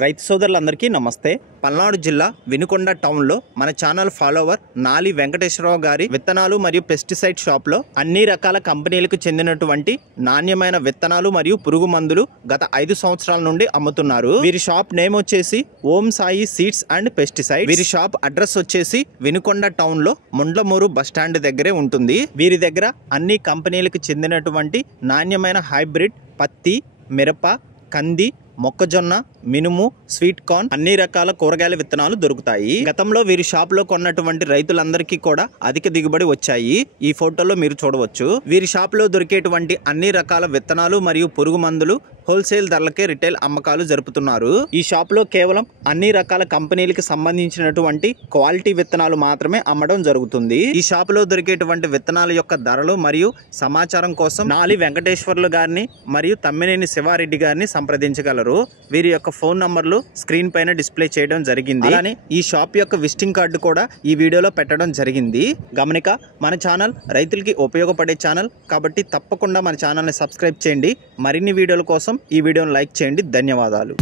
రైతు సోదరులందరికీ నమస్తే. పల్నాడు జిల్లా వినుకొండ టౌన్లో మన ఛానల్ ఫాలోవర్ నాలి వెంకటేశ్వరరావు గారి విత్తనాలు మరియు పెస్టిసైడ్ షాప్లో అన్ని రకాల కంపెనీలకు చెందినటువంటి నాణ్యమైన విత్తనాలు మరియు పురుగు మందులు గత 5 సంవత్సరాల నుండి అమ్ముతున్నారు. వీరి షాప్ నేమ్ వచ్చేసి Om Sai seeds and pesticide. వీరి షాప్ అడ్రస్ వచ్చేసి వినుకొండ టౌన్లో ముండ్లమూరు బస్టాండ్ దగ్గరే ఉంటుంది. వీరి దగ్గర అన్ని కంపెనీలకు చెందినటువంటి నాణ్యమైన హైబ్రిడ్ పత్తి, మిరప, కంది, మొక్కజొన్న, మినుము, స్వీట్ కార్న్ అన్ని రకాల కూరగాయల విత్తనాలు దొరుకుతాయి. గతంలో వీరి షాప్ లో కొన్నటువంటి రైతులందరికీ కూడా అధిక దిగుబడి వచ్చాయి. ఈ ఫోటోలో మీరు చూడవచ్చు. వీరి షాప్ లో దొరికేటువంటి అన్ని రకాల విత్తనాలు మరియు పురుగు మందులు హోల్సేల్ ధరలకే రిటైల్ అమ్మకాలు జరుపుతున్నారు. ఈ షాప్ లో కేవలం అన్ని రకాల కంపెనీలకు సంబంధించినటువంటి క్వాలిటీ విత్తనాలు మాత్రమే అమ్మడం జరుగుతుంది. ఈ షాప్ లో దొరికేటువంటి విత్తనాల యొక్క ధరలు మరియు సమాచారం కోసం నాలి వెంకటేశ్వర్లు గారిని మరియు తమ్మినేని శివారెడ్డి గారిని సంప్రదించగలరు. వీరి యొక్క ఫోన్ నంబర్లు స్క్రీన్ పైన డిస్ప్లే చేయడం జరిగింది. అలానే ఈ షాప్ యొక్క విజిటింగ్ కార్డు కూడా ఈ వీడియోలో పెట్టడం జరిగింది. గమనిక, మన ఛానల్ రైతులకి ఉపయోగపడే ఛానల్ కాబట్టి తప్పకుండా మన ఛానల్ని సబ్స్క్రైబ్ చేయండి. మరిన్ని వీడియోల కోసం ఈ వీడియోని లైక్ చేయండి. ధన్యవాదాలు.